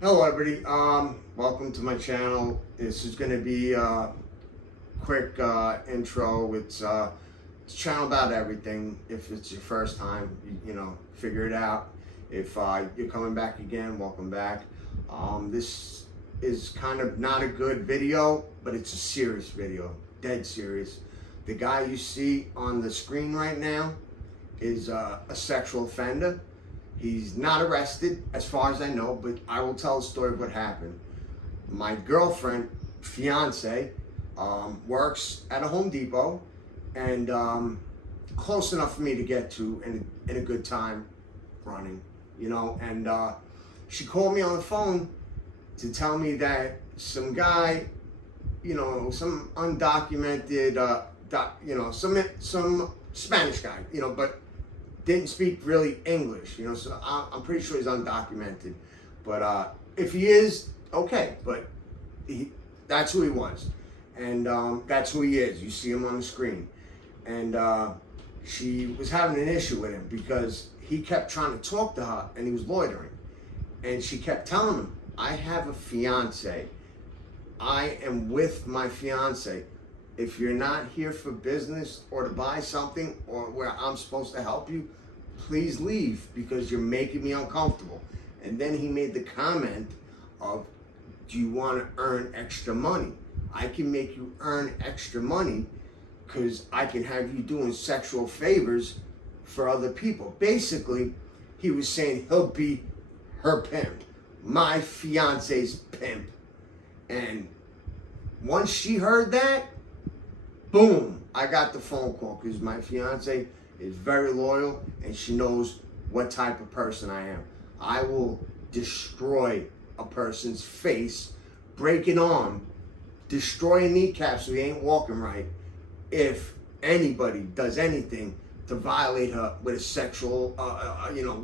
Hello everybody, welcome to my channel. This is going to be a quick intro. It's a channel about everything. If it's your first time, figure it out. If you're coming back again, welcome back. This is kind of not a good video, but it's a serious video, dead serious. The guy you see on the screen right now is a sexual offender. He's not arrested, as far as I know, but I will tell the story of what happened. My girlfriend, fiance, works at a Home Depot, and close enough for me to get to in a good time running, and she called me on the phone to tell me that some guy, some undocumented, some Spanish guy, but didn't speak really English, so I'm pretty sure he's undocumented. But if he is, okay, but that's who he was. And that's who he is. You see him on the screen. And she was having an issue with him because he kept trying to talk to her and he was loitering. And she kept telling him, I have a fiance. I am with my fiance. If you're not here for business or to buy something or where I'm supposed to help you, please leave because you're making me uncomfortable. And then he made the comment of, do you want to earn extra money? I can make you earn extra money because I can have you doing sexual favors for other people. Basically, he was saying he'll be her pimp, my fiance's pimp. And once she heard that, boom, I got the phone call because my fiance is very loyal and she knows what type of person I am. I will destroy a person's face, break an arm, destroy a kneecap so he ain't walking right if anybody does anything to violate her with a sexual,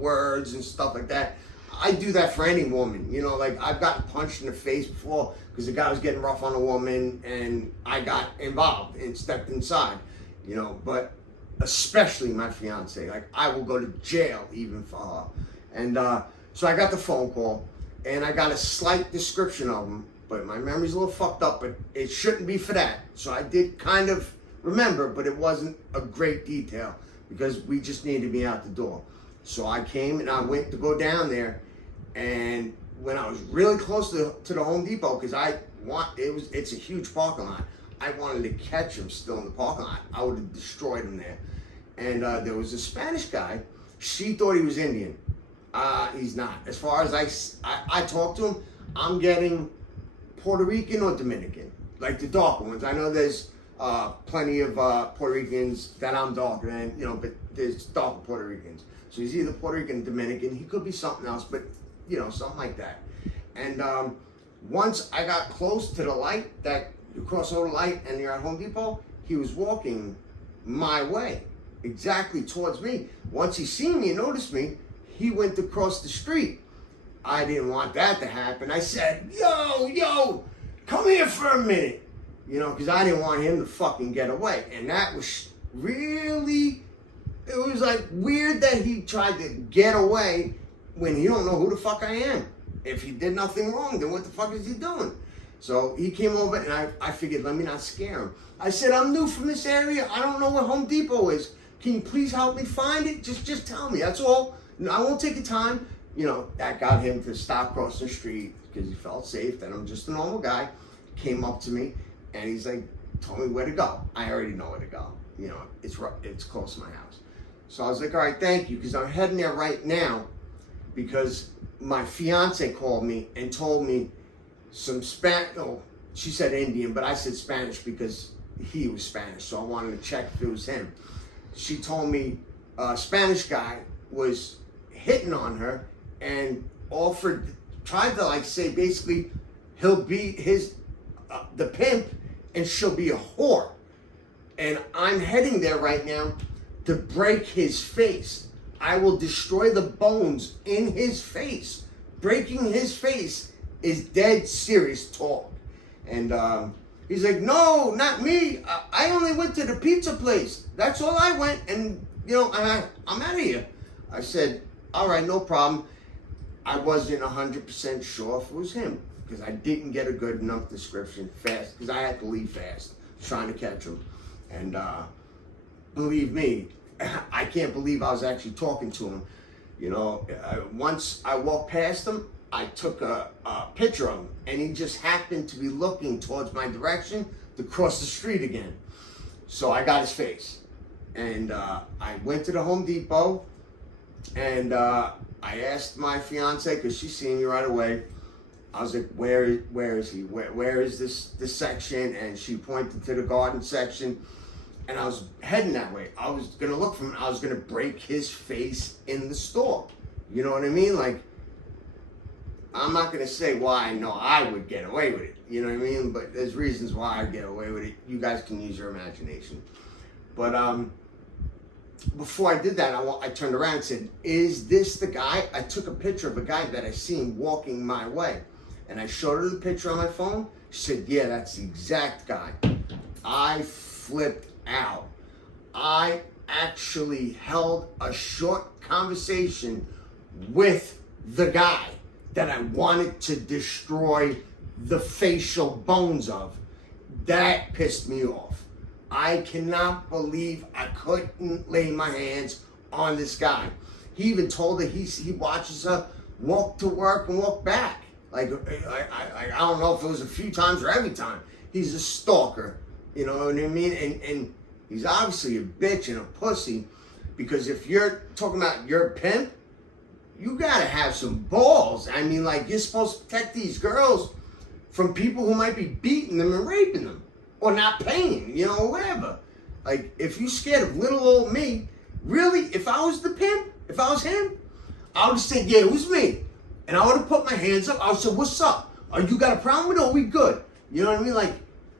words and stuff like that. I do that for any woman, like I've gotten punched in the face before because the guy was getting rough on a woman and I got involved and stepped inside, but especially my fiance, like I will go to jail even for her. And so I got the phone call and I got a slight description of him, but my memory's a little fucked up, but it shouldn't be for that. So I did kind of remember, but it wasn't a great detail because we just needed to be out the door. So I came and I went to go down there, and when I was really close to the Home Depot, because it's a huge parking lot. I wanted to catch him still in the parking lot. I would have destroyed him there. And there was a Spanish guy. She thought he was Indian. He's not. As far as I talked to him, I'm getting Puerto Rican or Dominican, like the darker ones. I know there's plenty of Puerto Ricans that I'm darker than, but there's darker Puerto Ricans. So he's either Puerto Rican or Dominican. He could be something else, but something like that. And once I got close to the light, that you cross over the light and you're at Home Depot, he was walking my way, exactly towards me. Once he seen me and noticed me, he went across the street. I didn't want that to happen. I said, yo, come here for a minute. Because I didn't want him to fucking get away. And that was really, it was like weird that he tried to get away when he don't know who the fuck I am. If he did nothing wrong, then what the fuck is he doing? So he came over and I figured, let me not scare him. I said, I'm new from this area. I don't know where Home Depot is. Can you please help me find it? Just tell me, that's all. I won't take the time. That got him to stop crossing the street because he felt safe, that I'm just a normal guy. Came up to me and he's like, told me where to go. I already know where to go. It's close to my house. So I was like, all right, thank you, because I'm heading there right now because my fiance called me and told me some she said Indian, but I said Spanish because he was Spanish, so I wanted to check if it was him. She told me a Spanish guy was hitting on her and tried to say basically he'll be the pimp and she'll be a whore. And I'm heading there right now to break his face. I will destroy the bones in his face. Breaking his face is dead serious talk. And he's like, no, not me. I only went to the pizza place. That's all I went. And, I'm out of here. I said, all right, no problem. I wasn't 100% sure if it was him because I didn't get a good enough description fast because I had to leave fast trying to catch him. And believe me, I can't believe I was actually talking to him. You know, once I walked past him, I took a picture of him, and he just happened to be looking towards my direction to cross the street again. So I got his face, and I went to the Home Depot, and I asked my fiance because she seen me right away. I was like, where is he? Where is this section? And she pointed to the garden section, and I was heading that way. I was gonna look for him. I was gonna break his face in the store. You know what I mean? Like, I'm not gonna say why I know I would get away with it. You know what I mean? But there's reasons why I get away with it. You guys can use your imagination. But before I did that, I turned around and said, "Is this the guy?" I took a picture of a guy that I seen walking my way. And I showed her the picture on my phone. She said, "Yeah, that's the exact guy." I flipped out. I actually held a short conversation with the guy that I wanted to destroy the facial bones of. That pissed me off. I cannot believe I couldn't lay my hands on this guy. He even told her he watches her walk to work and walk back. Like, I don't know if it was a few times or every time. He's a stalker, you know what I mean? And he's obviously a bitch and a pussy, because if you're talking about your pimp, you gotta have some balls. I mean, like, you're supposed to protect these girls from people who might be beating them and raping them, or not paying, you know, or whatever. Like, if you scared of little old me, really, if I was the pimp, if I was him, I would have said, "Yeah, it was me." And I would have put my hands up. I would say, "What's up? Are you got a problem with it? Or are we good?" You know what I mean? Like,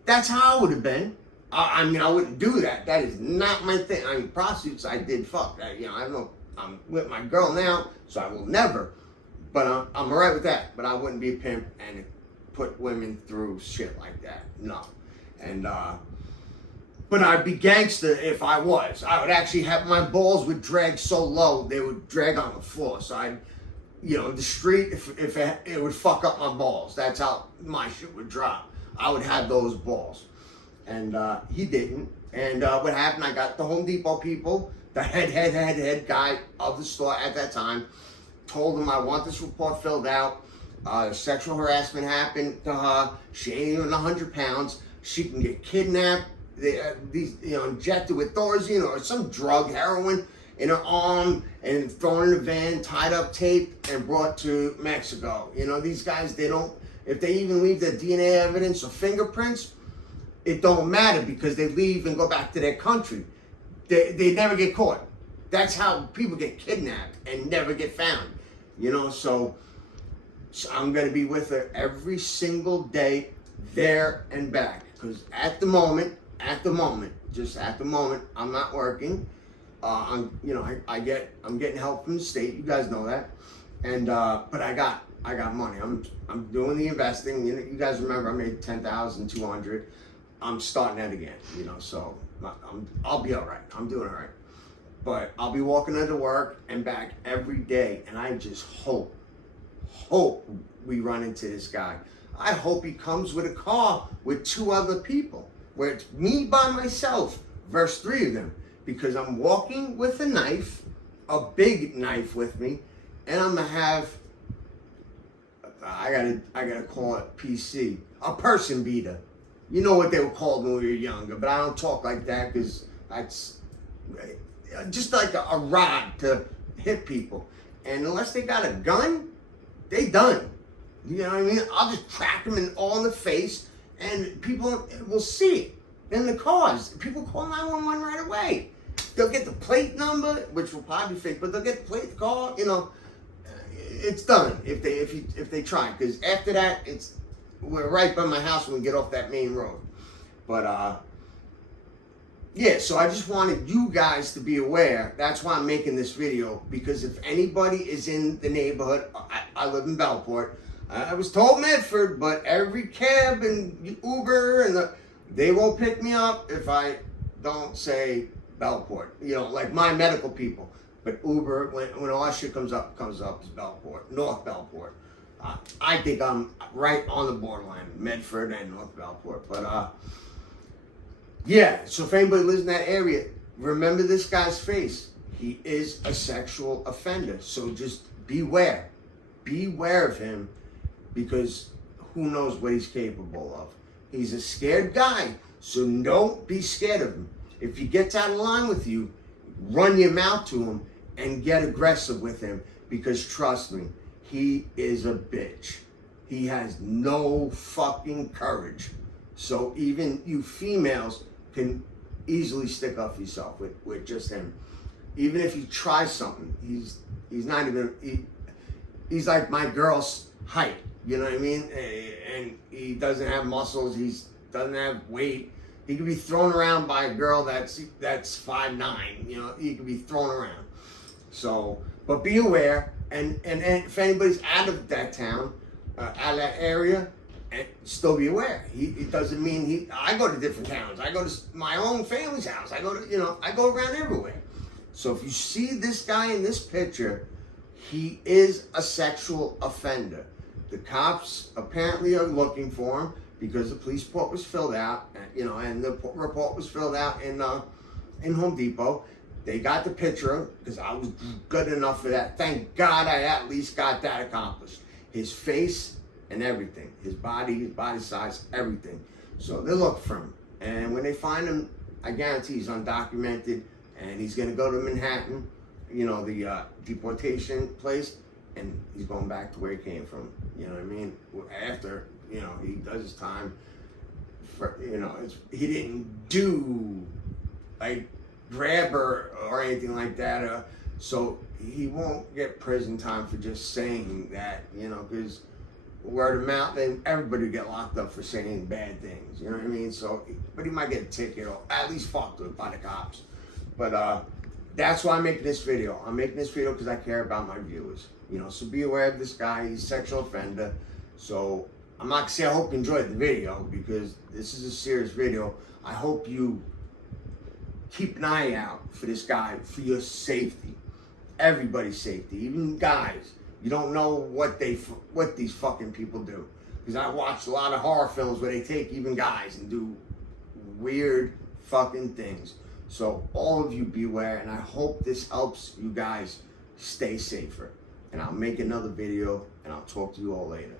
that's how I would have been. I mean, I wouldn't do that. That is not my thing. I mean, prostitutes, I did fuck. You know, I don't know. I'm with my girl now, so I will never. But I'm all right with that. But I wouldn't be a pimp and put women through shit like that. No. And, but I'd be gangster if I was. I would actually have, my balls would drag so low, they would drag on the floor. So I'd, you know, the street, if it would fuck up my balls. That's how my shit would drop. I would have those balls. And he didn't. And what happened, I got the Home Depot people, the head guy of the store at that time, told him I want this report filled out. Sexual harassment happened to her. She ain't even 100 pounds. She can get kidnapped, injected with Thorazine or some drug, heroin, in her arm, and thrown in a van, tied up, taped, and brought to Mexico. You know, these guys, they don't, if they even leave their DNA evidence or fingerprints, it don't matter, because they leave and go back to their country. They never get caught. That's how people get kidnapped and never get found. You know, so I'm going to be with her every single day, there and back. Because at the moment, I'm not working. I'm getting help from the state. You guys know that. And but I got money. I'm doing the investing. You guys remember I made $10,200. I'm starting that again. You know, so I'll be all right. I'm doing all right. But I'll be walking into work and back every day, and I just hope we run into this guy. I hope he comes with a car with 2 other people, where it's me by myself versus 3 of them, because I'm walking with a knife, a big knife with me, and I'm gonna have, I gotta call it PC, a person beater. You know what they were called when we were younger, but I don't talk like that, because that's just like a rod to hit people. And unless they got a gun, they done. You know what I mean? I'll just crack them all in the face, and people will see it in the cars. People call 911 right away. They'll get the plate number, which will probably be fake, but they'll get the plate, the car. You know, it's done if they try. Because after that, we're right by my house when we get off that main road. But yeah, so I just wanted you guys to be aware. That's why I'm making this video, because if anybody is in the neighborhood, I live in Bellport. I was told Medford, but every cab and Uber and they won't pick me up if I don't say Bellport. You know, like my medical people. But Uber, when all that shit comes up is Bellport, North Bellport. I think I'm right on the borderline, Medford and North Bellport. But yeah, so if anybody lives in that area, remember this guy's face. He is a sexual offender. So just beware. Beware of him, because who knows what he's capable of. He's a scared guy, so don't be scared of him. If he gets out of line with you, run your mouth to him and get aggressive with him, because trust me, he is a bitch. He has no fucking courage. So even you females can easily stick up for yourself with just him. Even if you try something, he's not even, he's like my girl's height, you know what I mean? And he doesn't have muscles, he doesn't have weight. He could be thrown around by a girl that's 5'9", you know, he could be thrown around. So, but be aware, and if anybody's out of that town, out of that area, and still be aware. It doesn't mean I go to different towns. I go to my own family's house. I go to, you know, I go around everywhere. So if you see this guy in this picture, he is a sexual offender. The cops apparently are looking for him because the police report was filled out, you know, and the report was filled out in Home Depot. They got the picture because I was good enough for that. Thank God I at least got that accomplished. His face and everything, his body size, everything. So they look for him, and when they find him, I guarantee he's undocumented, and he's gonna go to Manhattan, you know, the deportation place, and he's going back to where he came from. You know what I mean? After, you know, he does his time. For, you know, he didn't do like grab her or anything like that, so he won't get prison time for just saying that, you know, because word of mouth, then everybody get locked up for saying bad things, you know what I mean? So, but he might get a ticket or at least fucked with by the cops. But that's why I'm making this video. I'm making this video because I care about my viewers, you know. So be aware of this guy. He's a sexual offender. So I'm not gonna say I hope you enjoyed the video, because this is a serious video. I hope you keep an eye out for this guy, for your safety, everybody's safety, even guys. You don't know what these fucking people do. Because I watched a lot of horror films where they take even guys and do weird fucking things. So all of you beware, and I hope this helps you guys stay safer. And I'll make another video, and I'll talk to you all later.